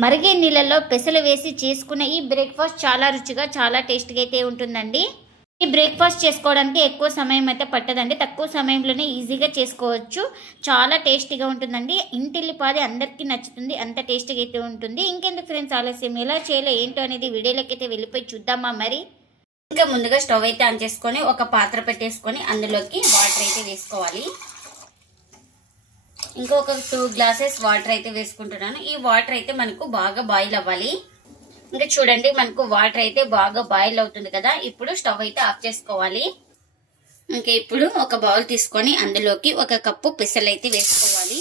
మరిగే నీళ్ళల్లో పెసలు వేసి చేసుకునే ఈ బ్రేక్ఫాస్ట్ చాలా రుచిగా చాలా టేస్టీగా అయితే ఉంటుందండి. ఈ బ్రేక్ఫాస్ట్ చేసుకోవడానికి ఎక్కువ సమయం అయితే పట్టదండి. తక్కువ సమయంలోనే ఈజీగా చేసుకోవచ్చు. చాలా టేస్టీగా ఉంటుందండి. ఇంటిల్లిపాది అందరికీ నచ్చుతుంది. అంత టేస్టీగా అయితే ఉంటుంది. ఇంకెందుకు ఫ్రెండ్స్ ఆలస్యం, ఎలా చేయాలో ఏంటో అనేది వీడియోలోకి అయితే వెళ్ళిపోయి చూద్దామా మరి. ఇంకా ముందుగా స్టవ్ అయితే ఆన్ చేసుకొని ఒక పాత్ర పెట్టేసుకొని అందులోకి వాటర్ అయితే వేసుకోవాలి. ఇంకా ఒక 2 గ్లాసెస్ వాటర్ అయితే వేసుకుంటున్నాను. ఈ వాటర్ అయితే మనకు బాగా బాయిల్ అవ్వాలి. ఇంకా చూడండి మనకు వాటర్ అయితే బాగా బాయిల్ అవుతుంది కదా. ఇప్పుడు స్టవ్ అయితే ఆఫ్ చేసుకోవాలి. ఇంకా ఇప్పుడు ఒక బౌల్ తీసుకొని అందులోకి 1 కప్పు పెసలు అయితే వేసుకోవాలి.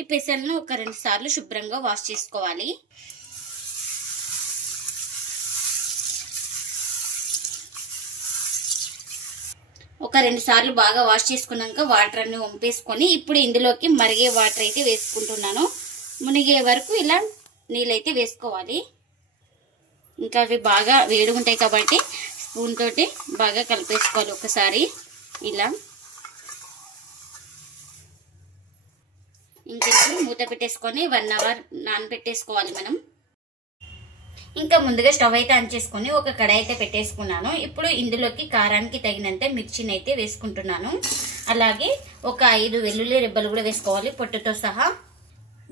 ఈ పెసలను ఒక 2 సార్లు శుభ్రంగా వాష్ చేసుకోవాలి. ఒక 2 సార్లు బాగా వాష్ చేసుకున్నాక వాటర్ అన్ని వంపేసుకొని ఇప్పుడు ఇందులోకి మరిగే వాటర్ అయితే వేసుకుంటున్నాను. మునిగే వరకు ఇలా నీళ్ళైతే వేసుకోవాలి. ఇంకా అవి బాగా వేడిగా ఉంటాయి కాబట్టి స్పూన్ తోటి బాగా కలిపేసుకోవాలి ఒకసారి ఇలా. ఇంకా ఇప్పుడు మూత పెట్టేసుకొని 1 అవర్ నానబెట్టేసుకోవాలి మనం. ఇంకా ముందుగా స్టవ్ అయితే ఆన్ చేసుకొని ఒక కడాయి అయితే పెట్టేసుకున్నాను. ఇప్పుడు ఇందులోకి కారానికి తగినంత మిర్చిని అయితే వేసుకుంటున్నాను. అలాగే ఒక 5 వెల్లుల్లి రెబ్బలు కూడా వేసుకోవాలి పొట్టుతో సహా.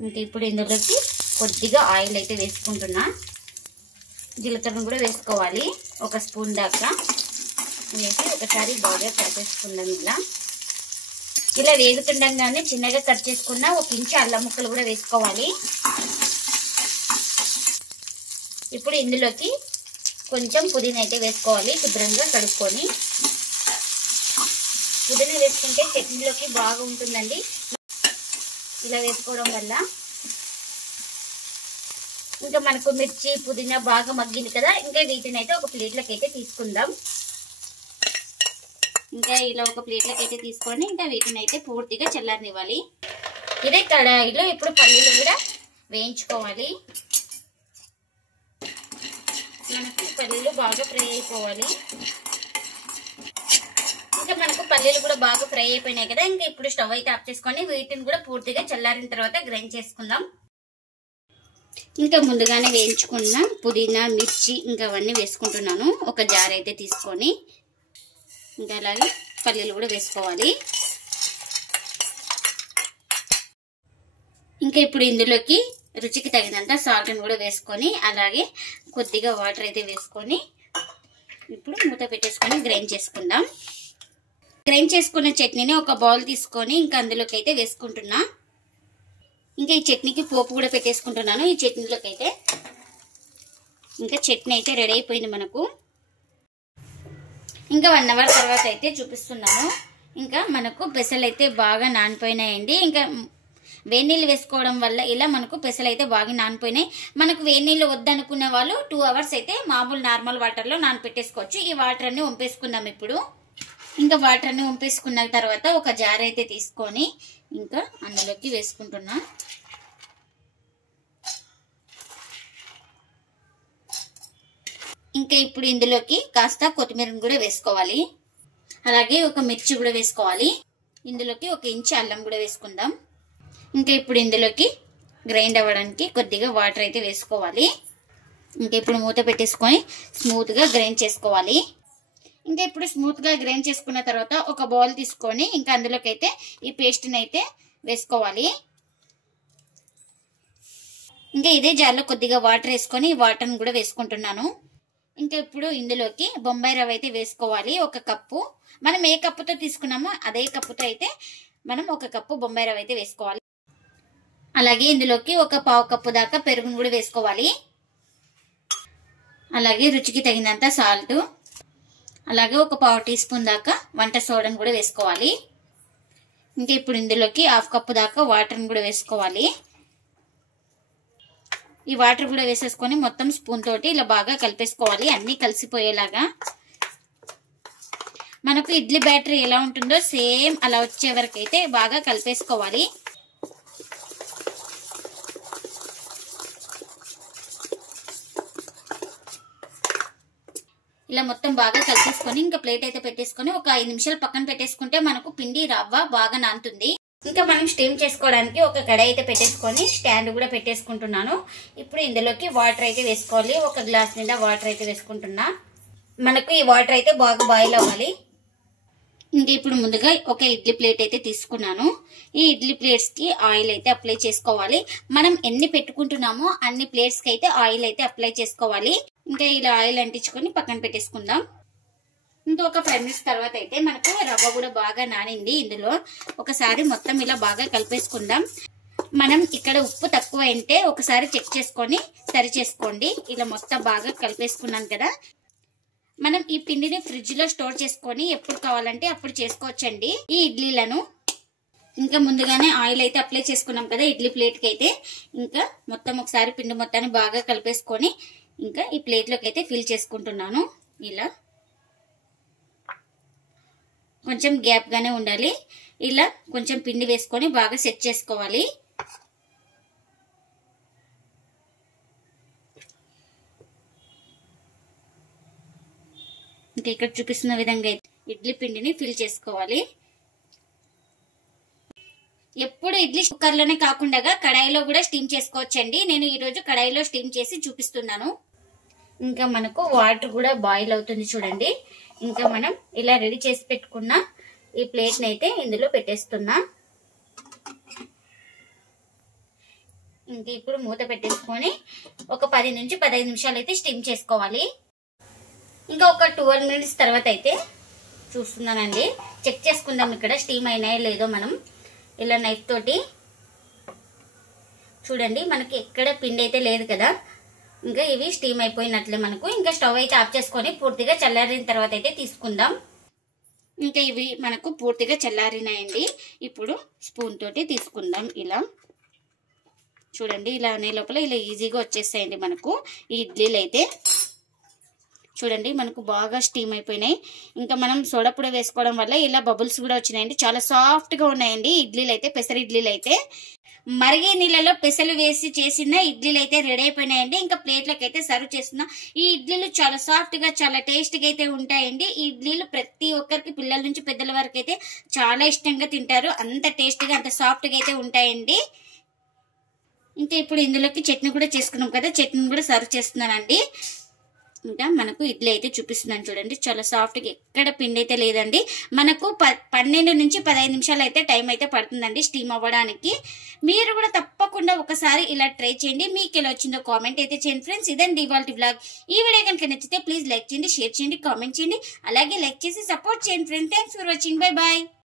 ఇంకా ఇప్పుడు ఇందులోకి కొద్దిగా ఆయిల్ అయితే వేసుకుంటున్నా. జీలకర్ర కూడా వేసుకోవాలి 1 స్పూన్ దాకా వేసి ఒకసారి బాగా కలిపేసుకుందాం. ఇలా వేగుతుండగానే చిన్నగా కట్ చేసుకున్న 1 ఇంచు అల్లం ముక్కలు కూడా వేసుకోవాలి. ఇప్పుడు ఇందులోకి కొంచెం పుదీనా అయితే వేసుకోవాలి శుభ్రంగా కడుక్కొని. పుదీనా వేసుకుంటే చట్నీలోకి బాగా ఉంటుందండి ఇలా వేసుకోవడం వల్ల. ఇంకా మనకు మిర్చి పుదీనా బాగా మగ్గింది కదా. ఇంకా వీటిని అయితే ఒక ప్లేట్లోకి అయితే తీసుకుందాం. ఇంకా ఇలా ఒక ప్లేట్లోకి అయితే తీసుకొని ఇంకా వీటిని అయితే పూర్తిగా చల్లారనివ్వాలి. ఇదే కడాయిలో ఇప్పుడు పల్లీలు కూడా వేయించుకోవాలి. మనకు పల్లీలు బాగా ఫ్రై అయిపోవాలి. ఇంకా మనకు పల్లీలు కూడా బాగా ఫ్రై అయిపోయినాయి కదా. ఇంకా ఇప్పుడు స్టవ్ అయితే ఆఫ్ చేసుకొని వీటిని కూడా పూర్తిగా చల్లారిన తర్వాత గ్రైండ్ చేసుకుందాం. ఇంకా ముందుగానే వేయించుకున్న పుదీనా మిర్చి ఇంకా అవన్నీ వేసుకుంటున్నాను. ఒక జార్ అయితే తీసుకొని ఇంకా అలాగే పల్లీలు కూడా వేసుకోవాలి. ఇంకా ఇప్పుడు ఇందులోకి రుచికి తగినంత సాల్ట్ని కూడా వేసుకొని అలాగే కొద్దిగా వాటర్ అయితే వేసుకొని ఇప్పుడు మూత పెట్టేసుకొని గ్రైండ్ చేసుకుందాం. గ్రైండ్ చేసుకున్న చట్నీని ఒక బౌల్ తీసుకొని ఇంకా అందులోకి అయితే వేసుకుంటున్నా. ఇంకా ఈ చట్నీకి పోపు కూడా పెట్టేసుకుంటున్నాను. ఈ చట్నీలోకి అయితే ఇంకా చట్నీ అయితే రెడీ అయిపోయింది మనకు. ఇంకా 1 అవర్ తర్వాత అయితే చూపిస్తున్నాను. ఇంకా మనకు పెసలు అయితే బాగా నానిపోయినాయండి. ఇంకా వేడి నీళ్ళు వేసుకోవడం వల్ల ఇలా మనకు పెసలు అయితే బాగా నానిపోయినాయి. మనకు వేడి నీళ్ళు వద్దనుకునే వాళ్ళు 2 అవర్స్ అయితే మామూలు నార్మల్ వాటర్లో నానపెట్టేసుకోవచ్చు. ఈ వాటర్ అన్ని వంపేసుకుందాం ఇప్పుడు. ఇంకా వాటర్ అన్ని వంపేసుకున్న తర్వాత ఒక జార్ అయితే తీసుకొని ఇంకా అందులోకి వేసుకుంటున్నా. ఇంకా ఇప్పుడు ఇందులోకి కాస్త కొత్తిమీరని కూడా వేసుకోవాలి. అలాగే ఒక మిర్చి కూడా వేసుకోవాలి. ఇందులోకి 1 ఇంచు అల్లం కూడా వేసుకుందాం. ఇంకా ఇప్పుడు ఇందులోకి గ్రైండ్ అవ్వడానికి కొద్దిగా వాటర్ అయితే వేసుకోవాలి. ఇంకా ఇప్పుడు మూత పెట్టేసుకొని స్మూత్గా గ్రైండ్ చేసుకోవాలి. ఇంకా ఇప్పుడు స్మూత్గా గ్రైండ్ చేసుకున్న తర్వాత ఒక బౌల్ తీసుకొని ఇంకా అందులోకి అయితే ఈ పేస్ట్ని అయితే వేసుకోవాలి. ఇంకా ఇదే జార్లో కొద్దిగా వాటర్ వేసుకొని ఈ వాటర్ని కూడా వేసుకుంటున్నాను. ఇంకా ఇప్పుడు ఇందులోకి బొంబాయి రవ్వ అయితే వేసుకోవాలి 1 కప్పు. మనం ఏ కప్పుతో తీసుకున్నామో అదే కప్పుతో అయితే మనం 1 కప్పు బొంబాయి రవ్వ అయితే వేసుకోవాలి. అలాగే ఇందులోకి ఒక 1/2 కప్పు దాకా పెరుగును కూడా వేసుకోవాలి. అలాగే రుచికి తగినంత సాల్ట్, అలాగే ఒక 1/2 టీ స్పూన్ దాకా వంట సోడాను కూడా వేసుకోవాలి. ఇంకా ఇప్పుడు ఇందులోకి 1/2 కప్పు దాకా వాటర్ని కూడా వేసుకోవాలి. ఈ వాటర్ కూడా వేసేసుకొని మొత్తం స్పూన్ తోటి ఇలా బాగా కలిపేసుకోవాలి అన్నీ కలిసిపోయేలాగా. మనకు ఇడ్లీ బ్యాటర్ ఎలా ఉంటుందో సేమ్ అలా వచ్చే వరకు అయితే బాగా కలిపేసుకోవాలి. ఇలా మొత్తం బాగా కలిపేసుకొని ఇంకా ప్లేట్ అయితే పెట్టేసుకొని ఒక 5 నిమిషాలు పక్కన పెట్టేసుకుంటే మనకు పిండి రవ్వ బాగా నానుతుంది. ఇంకా మనం స్టీమ్ చేసుకోవడానికి ఒక కడాయి అయితే పెట్టేసుకొని స్టాండ్ కూడా పెట్టేసుకుంటున్నాను. ఇప్పుడు ఇందులోకి వాటర్ అయితే వేసుకోవాలి. ఒక గ్లాస్ నిండా వాటర్ అయితే వేసుకుంటున్నా. మనకు ఈ వాటర్ అయితే బాగా బాయిల్ అవ్వాలి. ఇంకా ఇప్పుడు ముందుగా ఒక ఇడ్లీ ప్లేట్ అయితే తీసుకున్నాను. ఈ ఇడ్లీ ప్లేట్స్ కి ఆయిల్ అయితే అప్లై చేసుకోవాలి. మనం ఎన్ని పెట్టుకుంటున్నామో అన్ని ప్లేట్స్ కి అయితే ఆయిల్ అయితే అప్లై చేసుకోవాలి. ఇంకా ఇలా ఆయిల్ అంటించుకొని పక్కన పెట్టేసుకుందాం. ఇంకా ఒక 5 minutes తర్వాత అయితే మనకు రవ్వ కూడా బాగా నానింది. ఇందులో ఒకసారి మొత్తం ఇలా బాగా కలిపేసుకుందాం. మనం ఇక్కడ ఉప్పు తక్కువ అయితే ఒకసారి చెక్ చేసుకొని సరి చేసుకోండి. ఇలా మొత్తం బాగా కలిపేసుకున్నాం కదా. మనం ఈ పిండిని ఫ్రిడ్జ్ లో స్టోర్ చేసుకొని ఎప్పుడు కావాలంటే అప్పుడు చేసుకోవచ్చండి ఈ ఇడ్లీలను. ఇంకా ముందుగానే ఆయిల్ అయితే అప్లై చేసుకున్నాం కదా ఇడ్లీ ప్లేట్ కి అయితే. ఇంకా మొత్తం ఒకసారి పిండి మొత్తాన్ని బాగా కలిపేసుకొని ఇంకా ఈ ప్లేట్ లోకి అయితే ఫిల్ చేసుకుంటున్నాను. ఇలా కొంచెం గ్యాప్ గానే ఉండాలి. ఇలా కొంచెం పిండి వేసుకొని బాగా సెట్ చేసుకోవాలి. ఇంకా ఇక్కడ చూపిస్తున్న విధంగా ఇడ్లీ పిండిని ఫిల్ చేసుకోవాలి. ఎప్పుడు ఇడ్లీ కుక్కర్ లోనే కాకుండా కడాయిలో కూడా స్టీమ్ చేసుకోవచ్చండి. నేను ఈ రోజు కడాయిలో స్టీమ్ చేసి చూపిస్తున్నాను. ఇంకా మనకు వాటర్ కూడా బాయిల్ అవుతుంది చూడండి. ఇంకా మనం ఇలా రెడీ చేసి పెట్టుకున్న ఈ ప్లేట్ ని అయితే ఇందులో పెట్టేస్తున్నా. ఇంకా ఇప్పుడు మూత పెట్టేసుకొని ఒక 10 నుంచి 15 నిమిషాలు అయితే స్టీమ్ చేసుకోవాలి. ఇంకా ఒక 12 minutes తర్వాత అయితే చూస్తున్నానండి. చెక్ చేసుకుందాం ఇక్కడ స్టీమ్ అయినాయో లేదో. మనం ఇలా నైఫ్ తోటి చూడండి, మనకి ఎక్కడ పిండి అయితే లేదు కదా. ఇంకా ఇవి స్టీమ్ అయిపోయినట్లే మనకు. ఇంకా స్టవ్ అయితే ఆఫ్ చేసుకొని పూర్తిగా చల్లారిన తర్వాత అయితే తీసుకుందాం. ఇంకా ఇవి మనకు పూర్తిగా చల్లారినాయండి. ఇప్పుడు స్పూన్ తోటి తీసుకుందాం. ఇలా చూడండి, ఇలా అనే లోపల ఇలా ఈజీగా వచ్చేస్తాయండి మనకు ఈ ఇడ్లీలు అయితే. చూడండి మనకు బాగా స్టీమ్ అయిపోయినాయి. ఇంకా మనం సోడా పొడి వేసుకోవడం వల్ల ఇలా బబుల్స్ కూడా వచ్చినాయండి. చాలా సాఫ్ట్ గా ఉన్నాయండి ఇడ్లీలు అయితే. పెసర ఇడ్లీలు అయితే మరిగే నీళ్ళలో పెసలు వేసి చేసిన ఇడ్లీలు అయితే రెడీ అయిపోయినాయండి. ఇంకా ప్లేట్లకు అయితే సర్వ్ చేస్తున్నా. ఈ ఇడ్లీలు చాలా సాఫ్ట్ గా చాలా టేస్టీగా అయితే ఉంటాయండి. ఈ ఇడ్లీలు ప్రతి ఒక్కరికి పిల్లల నుంచి పెద్దల వరకు అయితే చాలా ఇష్టంగా తింటారు. అంత టేస్టీగా అంత సాఫ్ట్ గా అయితే ఉంటాయండి. ఇంకా ఇప్పుడు ఇందులోకి చట్నీ కూడా చేసుకున్నాం కదా, చట్నీ కూడా సర్వ్ చేస్తున్నానండి. ఇంకా మనకు ఇడ్లీ అయితే చూపిస్తున్నాను చూడండి. చాలా సాఫ్ట్ గా ఎక్కడ పిండి అయితే లేదండి. మనకు 12 నుంచి 15 నిమిషాలు అయితే టైం అయితే పడుతుందండి స్టీమ్ అవ్వడానికి. మీరు కూడా తప్పకుండా ఒకసారి ఇలా ట్రై చేయండి. మీకు ఎలా వచ్చిందో కామెంట్ అయితే చేయండి ఫ్రెండ్స్. ఇదండి ఇవాల్టి వ్లాగ్. ఈ వీడియో కనుక నచ్చితే ప్లీజ్ లైక్ చేయండి, షేర్ చేయండి, కామెంట్ చేయండి. అలాగే లైక్ చేసి సపోర్ట్ చేయండి friends. Thanks for watching. Bye bye.